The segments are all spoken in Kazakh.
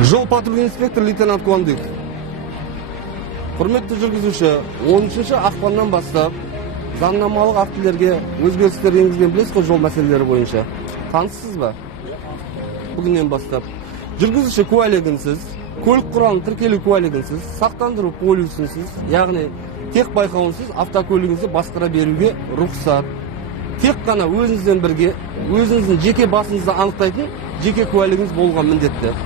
Жол патруль инспектор лейтенант Куандык. Құрметті жүргізуші, 13 ақпаннан бастап заңнамалық актілерге өзгерістер енгізген білесіз ғой жол мәселелері бойынша. Таныссыз ба? Бүгіннен бастап жүргізуші куәлігінсіз, көлік құралын тіркелу куәлігінсіз, сақтандыру полисінсіз, яғни тек байқауынсыз автокөлігіңізді басқара беруге рұқсат. Тек қана өзіңізден бірге, өзіңіздің жеке басыңызды анықтайтын жеке куәлігіңіз болған міндетті.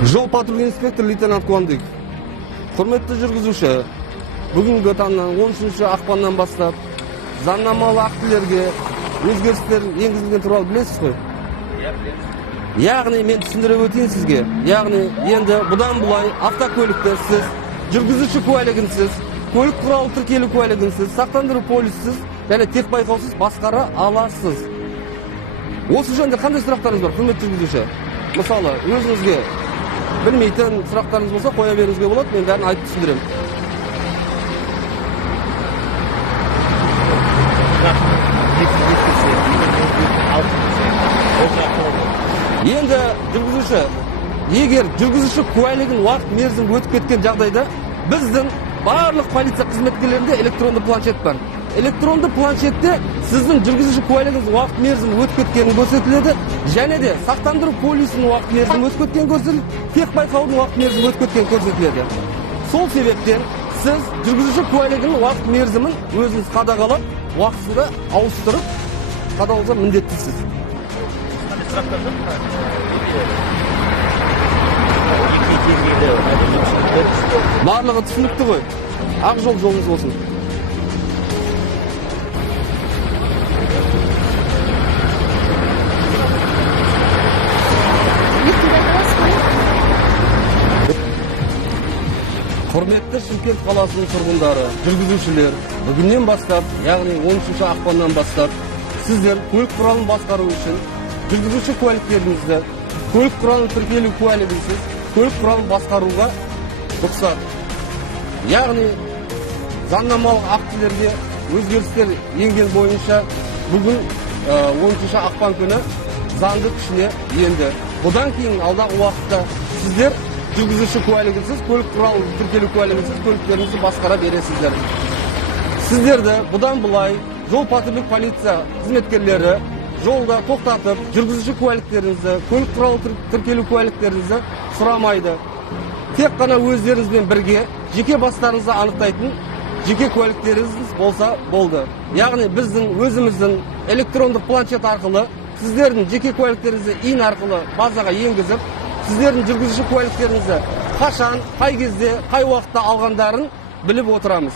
Жол патруль инспектор лейтенант Куандык. Құрметті жүргізуші, бүгінгі таңнан 13 ақпаннан бастап заңнамалық актілерге өзгерістер енгізілген туралы білесіз ғой? Яғни мен түсіндіре өтейін сізге. Яғни енді бұдан бұлай автокөлікті сіз жүргізуші куәлігінсіз, көлік құралы тіркелу куәлігінсіз, сақтандыру полиссіз және тек байқаусыз басқара аласыз. Осы жөнінде қандай сұрақтарыңыз бар, құрметті жүргізуші? Мысалы, өзіңізге білмейтін сұрақтарыңыз болса қоя беруіңізге болады, мен бәрін айтып түсіндіремін. Енді жүргізуші, егер жүргізуші куәлігін уақыт мерзімі өтіп кеткен жағдайда, біздің барлық полиция қызметкерлерінде электронды планшет бар. Электронды планшетте сіздің жүргізуші куәлігіңіз уақыт мерзімі өтіп кеткені көрсетіледі, және де сақтандыру полисінің уақыт мерзімі өтіп кеткені көрсетіледі, тек байқаудың уақыт мерзімі өтіп кеткені көрсетіледі. Сол себептен сіз жүргізуші куәлігінің уақыт мерзімін өзіңіз қадағалап, уақытында ауыстырып қадағалауға міндеттісіз. Барлығы түсінікті ғой. Ақ жол жолыңыз болсын. Құрметті Шымкент қаласының тұрғындары, жүргізушілер, бүгіннен бастап, яғни 13 ақпаннан бастап, сіздер көлік құралын басқару үшін жүргізуші куәліктеріңізді, көлік құралын тіркелу куәлігінсіз, көлік құралын басқаруға рұқсат. Яғни заңнамалық актілерге өзгерістер енген бойынша бүгін 13 ақпан күні заңды күшіне енді. Бұдан кейін алдағы уақытта сіздер жүргізуші куәлігінсіз, көлік құралын тіркелу куәлігінсіз көліктеріңізді басқара бересіздер. Сіздерді бұдан бұлай жол патрульдік полиция қызметкерлері жолда тоқтатып, жүргізуші куәліктеріңізді, көлік құралы тіркелу куәліктеріңізді сұрамайды. Тек қана өздеріңізбен бірге жеке бастарыңызды анықтайтын жеке куәліктеріңіз болса болды. Яғни біздің өзіміздің электрондық планшет арқылы сіздердің жеке куәліктеріңізді ин арқылы базаға енгізіп, сіздердің жүргізуші куәліктеріңізді қашан, қай кезде, қай уақытта алғандарын біліп отырамыз.